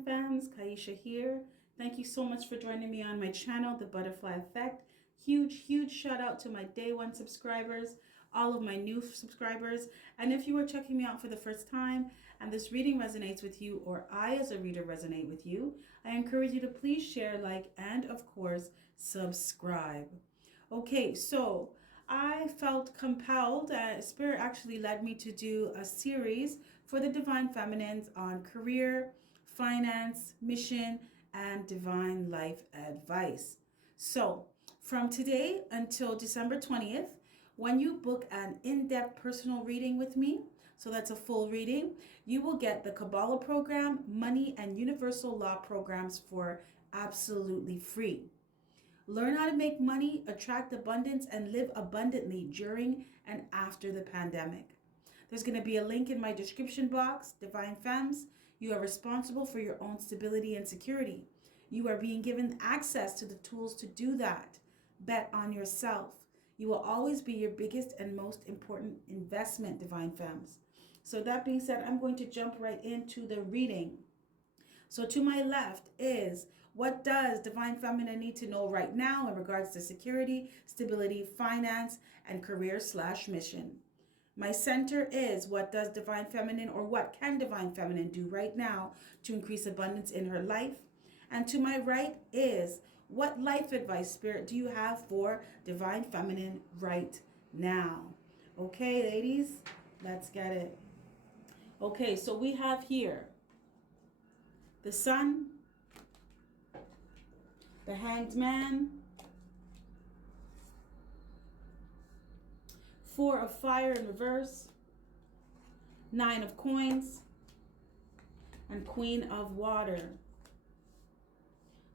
Divine Fams, Kaisha here. Thank you so much for joining me on my channel, The Butterfly Effect. Huge shout out to my day one subscribers, all of my new subscribers. And if you are checking me out for the first time and this reading resonates with you, or I as a reader resonate with you, I encourage you to please share, like, and of course, subscribe. Okay, so I felt compelled, Spirit actually led me to do a series for the Divine Feminines on career, finance, mission, and divine life advice. So from today until December 20th, when you book an in-depth personal reading with me, so that's a full reading, you will get the Kabbalah program, money, and universal law programs for absolutely free. Learn how to make money, attract abundance, and live abundantly during and after the pandemic. There's going to be a link in my description box. Divine Femmes, you are responsible for your own stability and security. You are being given access to the tools to do that. Bet on yourself. You will always be your biggest and most important investment, Divine Femmes. So that being said, I'm going to jump right into the reading. So to my left is, what does Divine Feminine need to know right now in regards to security, stability, finance, and career/mission? My center is, what does Divine Feminine, or what can Divine Feminine do right now to increase abundance in her life? And to my right is, what life advice, Spirit, do you have for Divine Feminine right now? Okay, ladies, let's get it. Okay, so we have here the Sun, the Hanged Man, Four of Fire in reverse, Nine of Coins, and Queen of Water.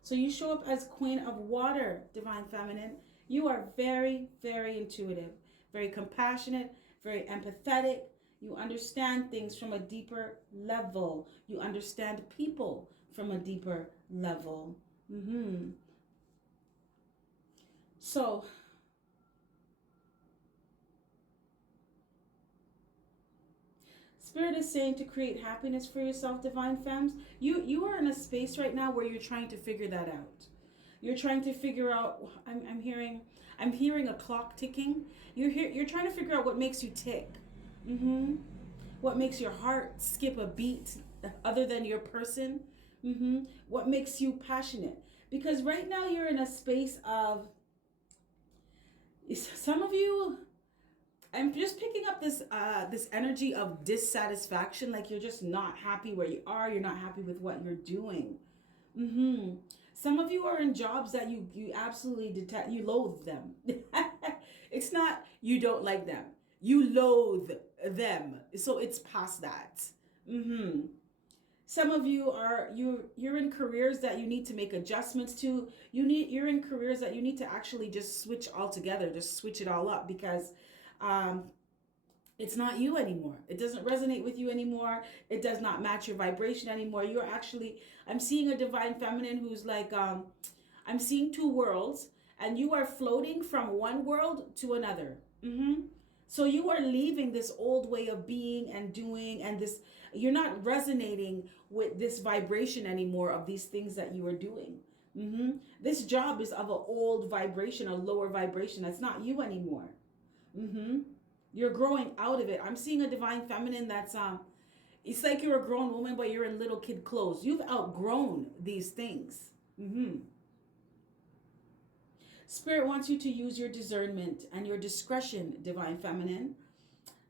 So you show up as Queen of Water, Divine Feminine. You are very intuitive, very compassionate, very empathetic. You understand things from a deeper level. You understand people from a deeper level. So, Spirit is saying to create happiness for yourself, Divine Femmes. You are in a space right now where you're trying to figure that out. You're trying to figure out, I'm hearing a clock ticking. You're trying to figure out what makes you tick. What makes your heart skip a beat other than your person? What makes you passionate? Because right now you're in a space of, some of you, I'm just picking up this this energy of dissatisfaction, like you're just not happy where you are. You're not happy with what you're doing. Some of you are in jobs that you absolutely detest. You loathe them. It's not you don't like them. You loathe them. So it's past that. Some of you are you're in careers that you need to make adjustments to. You're in careers that you need to actually just switch altogether, just switch it all up, because it's not you anymore. It doesn't resonate with you anymore. It does not match your vibration anymore. You're actually, I'm seeing a Divine Feminine who's like, I'm seeing two worlds, and you are floating from one world to another. So you are leaving this old way of being and doing, and this, you're not resonating with this vibration anymore of these things that you are doing. This job is of an old vibration, a lower vibration. That's not you anymore. You're growing out of it. I'm seeing a Divine Feminine that's, it's like you're a grown woman, but you're in little kid clothes. You've outgrown these things. Spirit wants you to use your discernment and your discretion, Divine Feminine.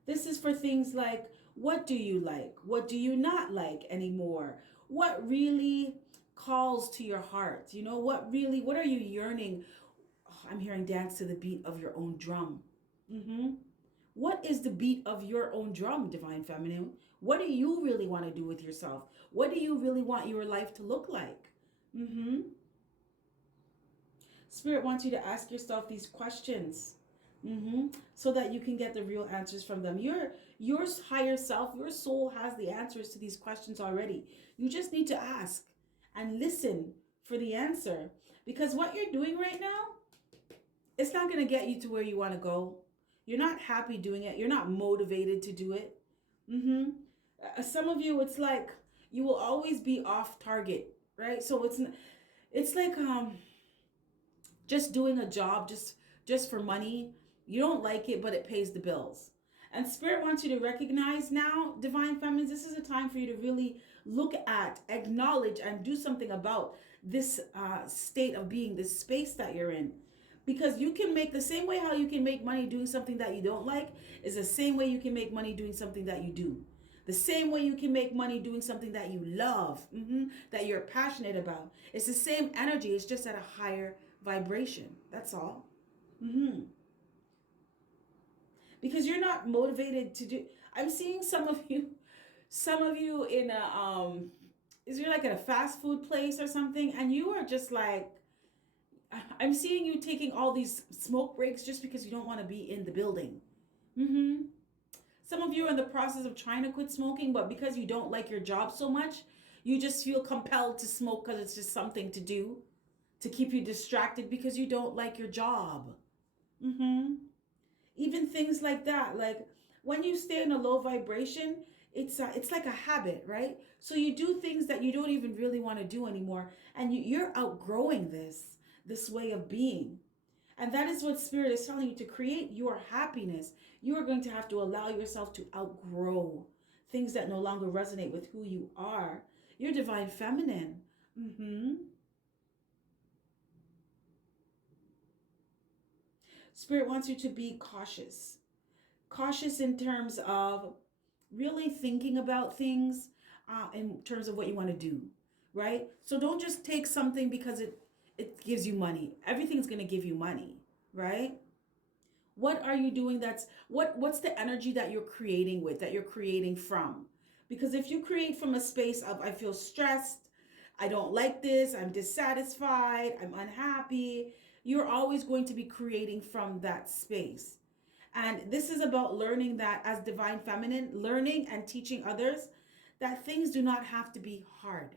This is for things like, what do you like? What do you not like anymore? What really calls to your heart? You know, what are you yearning? Oh, I'm hearing dance to the beat of your own drum. What is the beat of your own drum, Divine Feminine? What do you really want to do with yourself? What do you really want your life to look like? Spirit wants you to ask yourself these questions, so that you can get the real answers from them. Your higher self, your soul has the answers to these questions already. You just need to ask and listen for the answer, because what you're doing right now, it's not going to get you to where you want to go. You're not happy doing it. You're not motivated to do it. Some of you, it's like you will always be off target, right? So it's like just doing a job just for money. You don't like it, but it pays the bills. And Spirit wants you to recognize now, Divine Feminines, this is a time for you to really look at, acknowledge, and do something about this state of being, this space that you're in. Because you can make the same way how you can make money doing something that you don't like is the same way you can make money doing something that you do. The same way you can make money doing something that you love, that you're passionate about. It's the same energy. It's just at a higher vibration. That's all. Because you're not motivated to do. I'm seeing some of you in a is you're like at a fast food place or something, and you are just like, I'm seeing you taking all these smoke breaks just because you don't want to be in the building. Some of you are in the process of trying to quit smoking, but because you don't like your job so much, you just feel compelled to smoke because it's just something to do to keep you distracted because you don't like your job. Even things like that, like when you stay in a low vibration, it's like a habit, right? So you do things that you don't even really want to do anymore, and you're outgrowing this way of being. And that is what Spirit is telling you. To create your happiness, you are going to have to allow yourself to outgrow things that no longer resonate with who you are. You're Divine Feminine. Spirit wants you to be cautious. Cautious in terms of really thinking about things in terms of what you want to do, right? So don't just take something because it gives you money. Everything's going to give you money, right? What are you doing what's the energy that you're creating with, that you're creating from? Because if you create from a space of, I feel stressed, I don't like this, I'm dissatisfied, I'm unhappy, you're always going to be creating from that space. And this is about learning that as Divine Feminine, learning and teaching others that things do not have to be hard.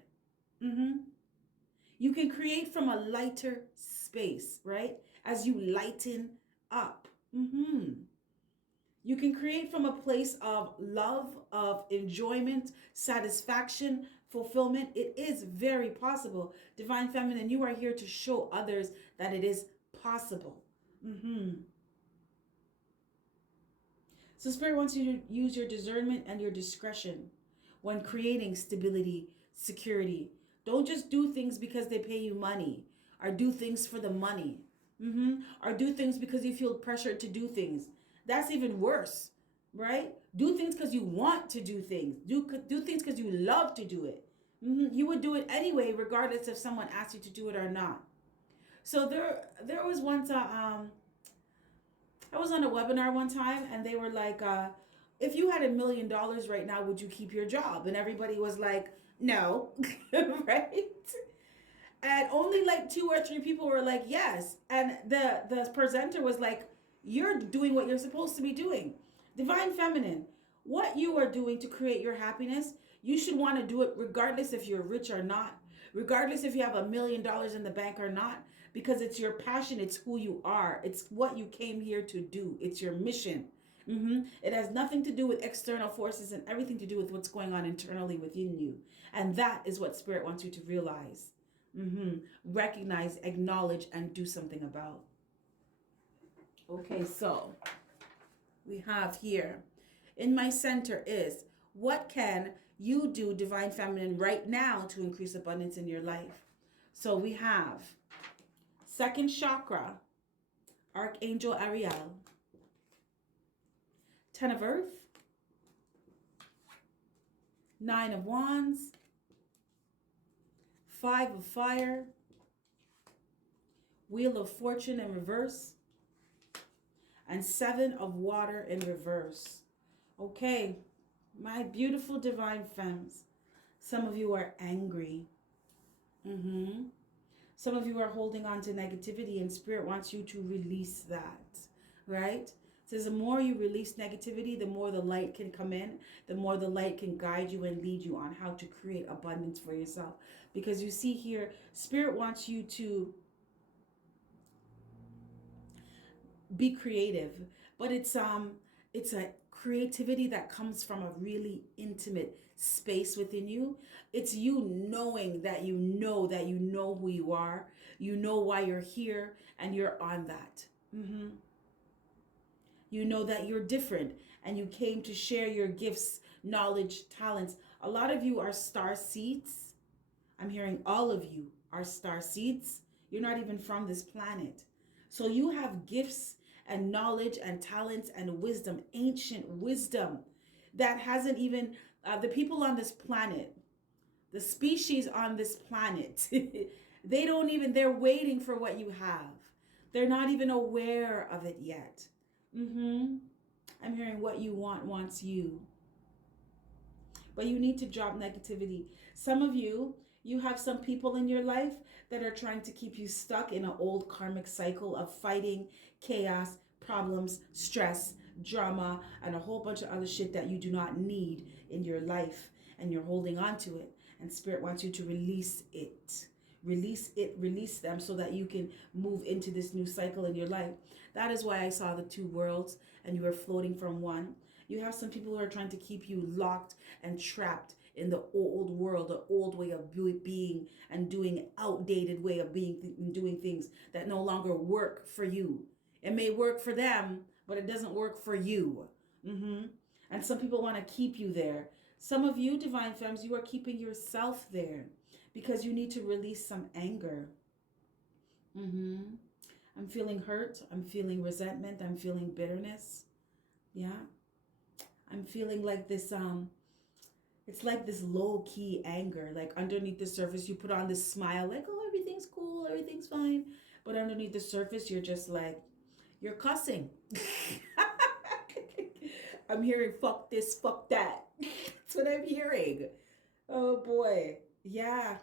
You can create from a lighter space, right? As you lighten up. You can create from a place of love, of enjoyment, satisfaction, fulfillment. It is very possible. Divine Feminine, you are here to show others that it is possible. So Spirit wants you to use your discernment and your discretion when creating stability, security. Don't just do things because they pay you money, or do things for the money, or do things because you feel pressured to do things. That's even worse, right? Do things because you want to do things. Do things because you love to do it. You would do it anyway, regardless if someone asked you to do it or not. So there was once I was on a webinar one time, and they were like, if you had $1 million right now, would you keep your job? And everybody was like, no, right? And only like 2 or 3 people were like, yes. And the presenter was like, you're doing what you're supposed to be doing. Divine Feminine, what you are doing to create your happiness, you should want to do it regardless if you're rich or not, regardless if you have $1 million in the bank or not, because it's your passion, it's who you are, it's what you came here to do, it's your mission. It has nothing to do with external forces and everything to do with what's going on internally within you. And that is what Spirit wants you to realize, recognize, acknowledge, and do something about. Okay, so we have here in my center is, what can you do, Divine Feminine, right now to increase abundance in your life? So we have second chakra, Archangel Ariel, 10 of Earth, 9 of Wands, 5 of Fire, Wheel of Fortune in reverse, and 7 of Water in reverse. Okay, my beautiful Divine Femmes, some of you are angry. Some of you are holding on to negativity, and Spirit wants you to release that, right? It says the more you release negativity, the more the light can come in, the more the light can guide you and lead you on how to create abundance for yourself. Because you see here, Spirit wants you to be creative, but it's a creativity that comes from a really intimate space within you. It's you knowing that you know who you are, you know why you're here, and you're on that. You know that you're different and you came to share your gifts, knowledge, talents. A lot of you are star seeds. I'm hearing all of you are star seeds. You're not even from this planet. So you have gifts and knowledge and talents and wisdom, ancient wisdom that hasn't even, the people on this planet, the species on this planet, they're waiting for what you have. They're not even aware of it yet. I'm hearing what you want wants you. But you need to drop negativity. Some of you, you have some people in your life that are trying to keep you stuck in an old karmic cycle of fighting, chaos, problems, stress, drama, and a whole bunch of other shit that you do not need in your life. And you're holding on to it. And Spirit wants you to release it. Release them so that you can move into this new cycle in your life. That is why I saw the two worlds and you were floating from one. You have some people who are trying to keep you locked and trapped in the old world, the old way of being and doing, outdated way of being and doing things that no longer work for you. It may work for them, but it doesn't work for you. And some people want to keep you there. Some of you, Divine Femmes, you are keeping yourself there because you need to release some anger. I'm feeling hurt. I'm feeling resentment. I'm feeling bitterness. Yeah. I'm feeling like this, it's like this low-key anger. Like underneath the surface, you put on this smile like, oh, everything's cool, everything's fine. But underneath the surface, you're just like, you're cussing. I'm hearing fuck this, fuck that. That's what I'm hearing. Oh boy. Yeah.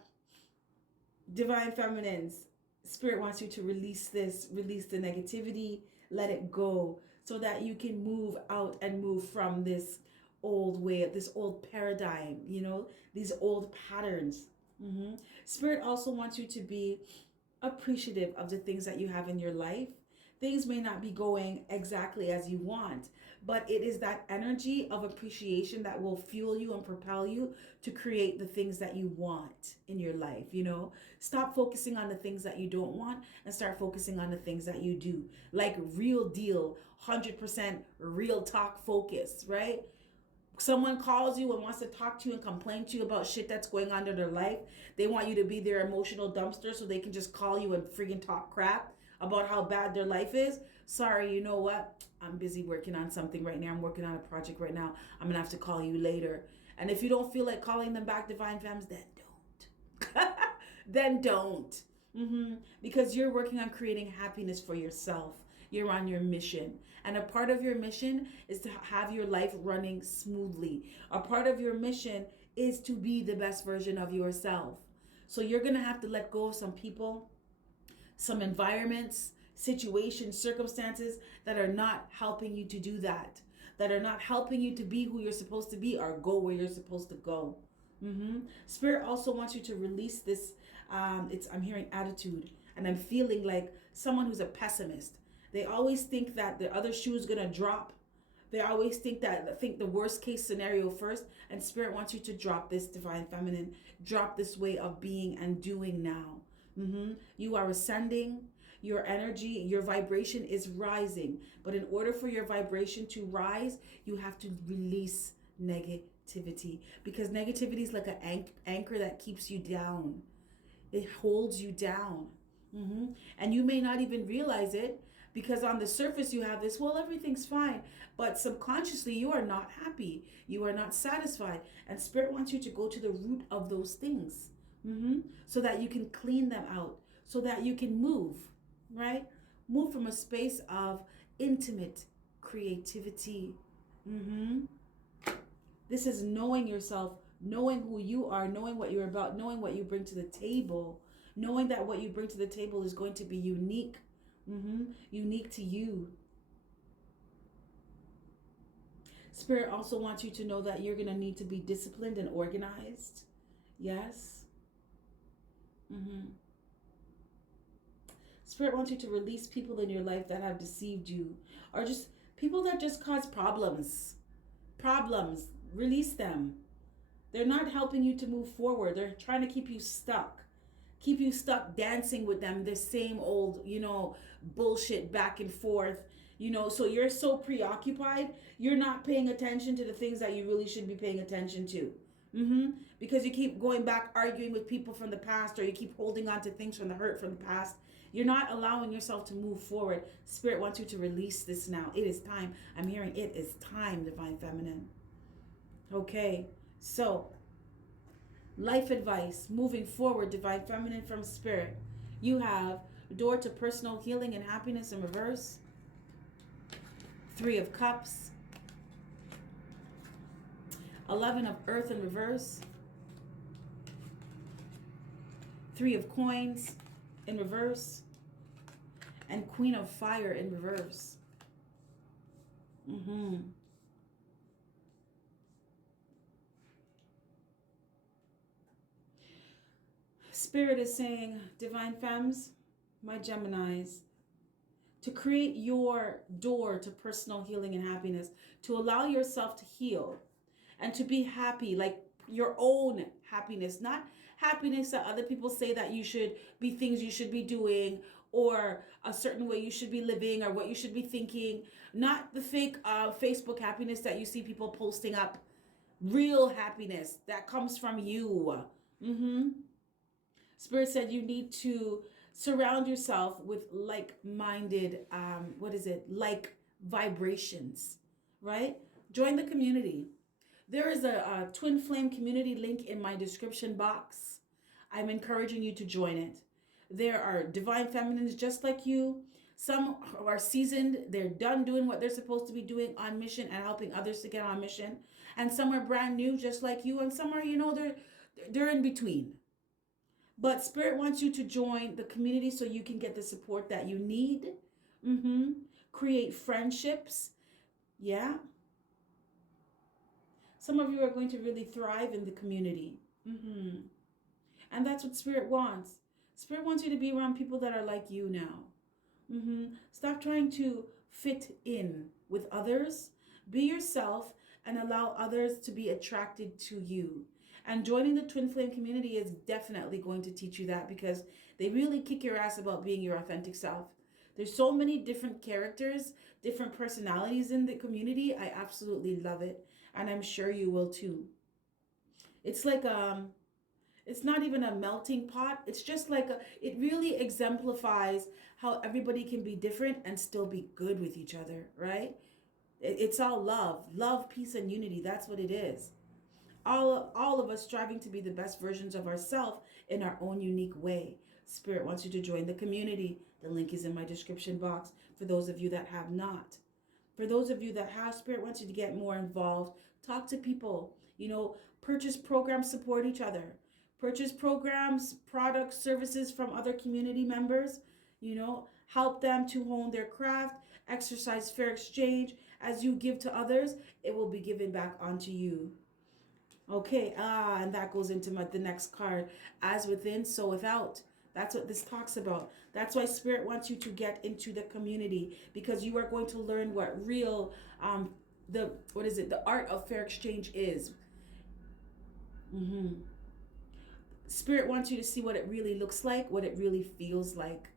Divine Feminines, Spirit wants you to release this, release the negativity, let it go so that you can move out and move from this old way, this old paradigm, you know, these old patterns. Spirit also wants you to be appreciative of the things that you have in your life. Things may not be going exactly as you want, but it is that energy of appreciation that will fuel you and propel you to create the things that you want in your life. You know, stop focusing on the things that you don't want and start focusing on the things that you do. Like real deal, 100% real talk focus, right? Someone calls you and wants to talk to you and complain to you about shit that's going on in their life. They want you to be their emotional dumpster so they can just call you and freaking talk crap about how bad their life is. Sorry, you know what? I'm busy working on something right now. I'm working on a project right now. I'm gonna have to call you later. And if you don't feel like calling them back, Divine Femmes, then don't. Then don't. Because you're working on creating happiness for yourself. You're on your mission. And a part of your mission is to have your life running smoothly. A part of your mission is to be the best version of yourself. So you're going to have to let go of some people, some environments, situations, circumstances that are not helping you to do that, that are not helping you to be who you're supposed to be or go where you're supposed to go. Spirit also wants you to release this, I'm hearing attitude, and I'm feeling like someone who's a pessimist. They always think that the other shoe is going to drop. They always think the worst case scenario first. And Spirit wants you to drop this, Divine Feminine. Drop this way of being and doing now. You are ascending. Your energy, your vibration is rising. But in order for your vibration to rise, you have to release negativity. Because negativity is like an anchor that keeps you down. It holds you down. And you may not even realize it. Because on the surface you have this, well, everything's fine. But subconsciously you are not happy. You are not satisfied. And Spirit wants you to go to the root of those things. So that you can clean them out. So that you can move, right? Move from a space of intimate creativity. This is knowing yourself, knowing who you are, knowing what you're about, knowing what you bring to the table. Knowing that what you bring to the table is going to be unique. Unique to you. Spirit also wants you to know that you're going to need to be disciplined and organized. Yes. Spirit wants you to release people in your life that have deceived you, or just people that just cause problems. problems, release them. They're not helping you to move forward. They're trying to keep you stuck. Keep you stuck dancing with them, the same old, bullshit back and forth. So you're so preoccupied, you're not paying attention to the things that you really should be paying attention to. Because you keep going back arguing with people from the past, or you keep holding on to things from the hurt from the past. You're not allowing yourself to move forward. Spirit wants you to release this now. It is time. I'm hearing it is time, Divine Feminine. Okay, so life advice, moving forward, Divine Feminine from Spirit. You have door to personal healing and happiness in reverse. 3 of Cups. 11 of Earth in reverse. 3 of Coins in reverse. And Queen of Fire in reverse. Spirit is saying, Divine Femmes, my Geminis, to create your door to personal healing and happiness, to allow yourself to heal and to be happy, like your own happiness, not happiness that other people say that you should be, things you should be doing, or a certain way you should be living, or what you should be thinking, not the fake Facebook happiness that you see people posting up. Real happiness that comes from you. Spirit said you need to surround yourself with like-minded, like vibrations, right? Join the community. There is a Twin Flame community link in my description box. I'm encouraging you to join it. There are Divine Feminines just like you. Some are seasoned. They're done doing what they're supposed to be doing on mission and helping others to get on mission. And some are brand new just like you. And some are, they're in between. But Spirit wants you to join the community so you can get the support that you need. Create friendships. Yeah. Some of you are going to really thrive in the community. And that's what Spirit wants. Spirit wants you to be around people that are like you now. Stop trying to fit in with others. Be yourself and allow others to be attracted to you. And joining the Twin Flame community is definitely going to teach you that, because they really kick your ass about being your authentic self. There's so many different characters, different personalities in the community. I absolutely love it. And I'm sure you will too. It's like, it's not even a melting pot. It's just like, it really exemplifies how everybody can be different and still be good with each other, right? It's all love, peace, and unity. That's what it is. All of us striving to be the best versions of ourselves in our own unique way. Spirit wants you to join the community. The link is in my description box for those of you that have not. For those of you that have, Spirit wants you to get more involved. Talk to people, purchase programs, support each other. Purchase programs, products, services from other community members, help them to hone their craft, exercise fair exchange. As you give to others, it will be given back onto you. Okay, and that goes into the next card. As within, so without. That's what this talks about. That's why Spirit wants you to get into the community, because you are going to learn what real, the art of fair exchange is. Spirit wants you to see what it really looks like, what it really feels like.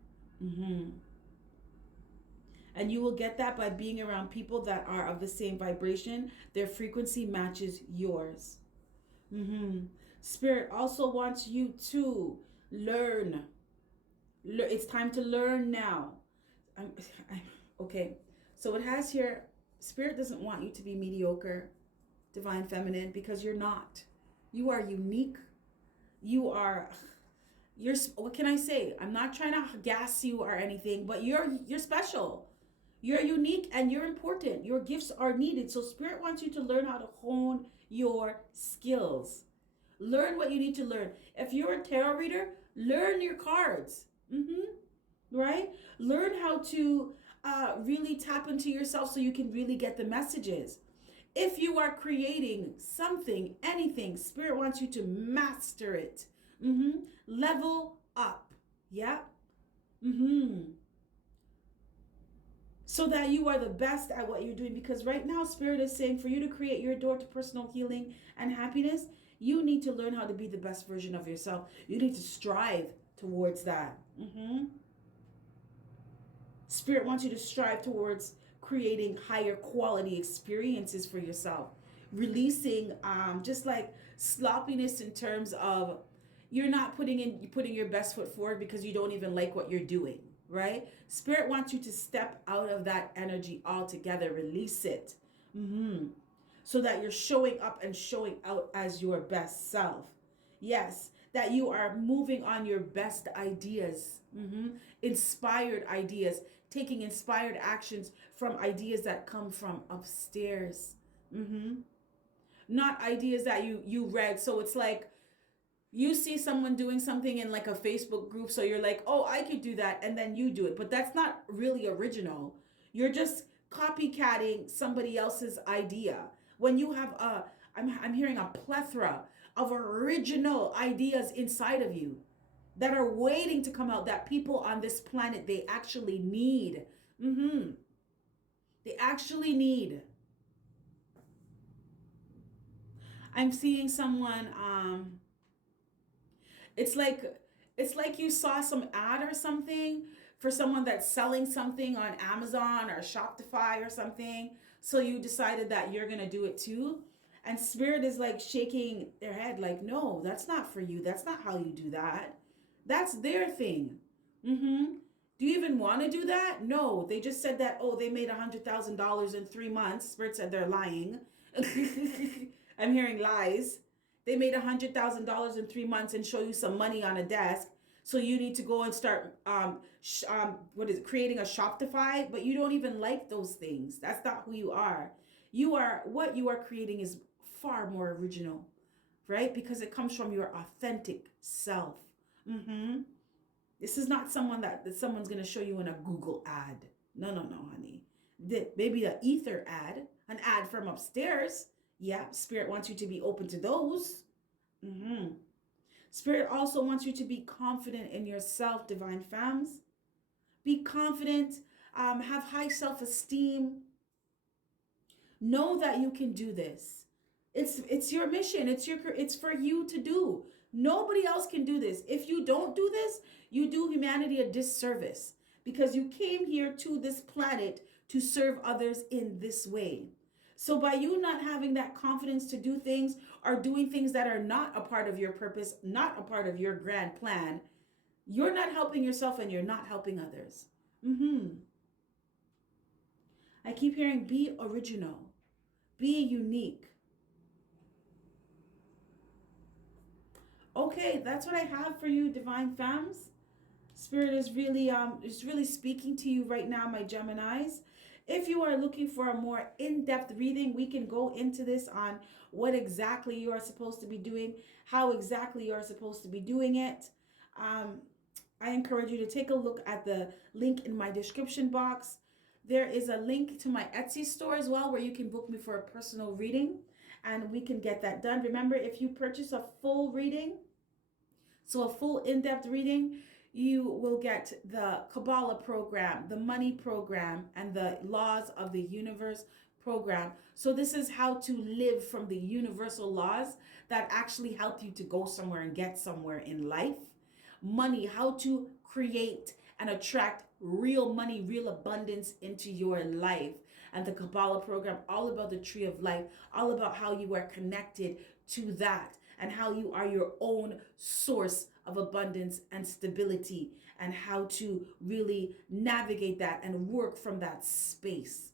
And you will get that by being around people that are of the same vibration. Their frequency matches yours. Spirit also wants you to learn. It's time to learn now. Okay, so it has here, Spirit doesn't want you to be mediocre, Divine Feminine, because you're not. You are unique. You're, what can I say? I'm not trying to gas you or anything, but you're special. You're unique and you're important. Your gifts are needed. So Spirit wants you to learn how to hone your skills. Learn what you need to learn. If you're a tarot reader, learn your cards. Right? Learn how to really tap into yourself so you can really get the messages. If you are creating something, anything, Spirit wants you to master it. Level up. Yeah. so that you are the best at what you're doing. Because right now, Spirit is saying for you to create your door to personal healing and happiness, you need to learn how to be the best version of yourself. You need to strive towards that. Spirit wants you to strive towards creating higher quality experiences for yourself, releasing just like sloppiness in terms of you're not putting your best foot forward because you don't even like what you're doing, right? Spirit wants you to step out of that energy altogether, release it, so that you're showing up and showing out as your best self. Yes, that you are moving on your best ideas, inspired ideas, taking inspired actions from ideas that come from upstairs. Not ideas that you read. So it's like you see someone doing something in like a Facebook group, so you're like, oh, I could do that, and then you do it. But that's not really original. You're just copycatting somebody else's idea. When you have I'm hearing a plethora of original ideas inside of you that are waiting to come out, that people on this planet, they actually need. They actually need. I'm seeing someone, it's like you saw some ad or something for someone that's selling something on Amazon or Shopify or something. So you decided that you're going to do it too. And Spirit is like shaking their head like, no, that's not for you. That's not how you do that. That's their thing. Do you even want to do that? No, they just said that, oh, they made $100,000 in 3 months. Spirit said they're lying. I'm hearing lies. They made $100,000 in 3 months and show you some money on a desk. So you need to go and start, creating a Shopify, but you don't even like those things. That's not who you are. What you are creating is far more original, right? Because it comes from your authentic self. This is not someone that someone's going to show you in a Google ad. No, honey. Maybe an ether ad, an ad from upstairs. Yeah, Spirit wants you to be open to those. Spirit also wants you to be confident in yourself, divine femmes. Be confident, have high self-esteem. Know that you can do this. It's your mission. It's for you to do. Nobody else can do this. If you don't do this, you do humanity a disservice, because you came here to this planet to serve others in this way. So by you not having that confidence to do things, or doing things that are not a part of your purpose, not a part of your grand plan, you're not helping yourself and you're not helping others. I keep hearing be original, be unique. Okay, that's what I have for you, divine femmes. Spirit is really speaking to you right now, my Geminis. If you are looking for a more in-depth reading, we can go into this on what exactly you are supposed to be doing, how exactly you are supposed to be doing it. I encourage you to take a look at the link in my description box. There is a link to my Etsy store as well, where you can book me for a personal reading, and we can get that done. Remember, if you purchase a full reading, so a full in-depth reading, you will get the Kabbalah program, the money program, and the laws of the universe program. So this is how to live from the universal laws that actually help you to go somewhere and get somewhere in life. Money, how to create and attract real money, real abundance into your life. And the Kabbalah program, all about the tree of life, all about how you are connected to that, and how you are your own source of abundance and stability, and how to really navigate that and work from that space.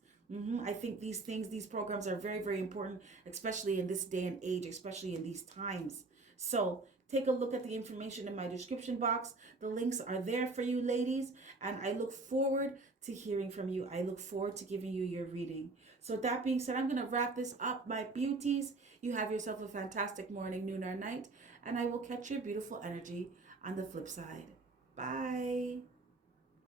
I think these programs are very, very important, especially in this day and age, especially in these times. So take a look at the information in my description box. The links are there for you, ladies, and I look forward to hearing from you. I look forward to giving you your reading. So that being said, I'm going to wrap this up, my beauties. You have yourself a fantastic morning, noon, or night, and I will catch your beautiful energy on the flip side. Bye.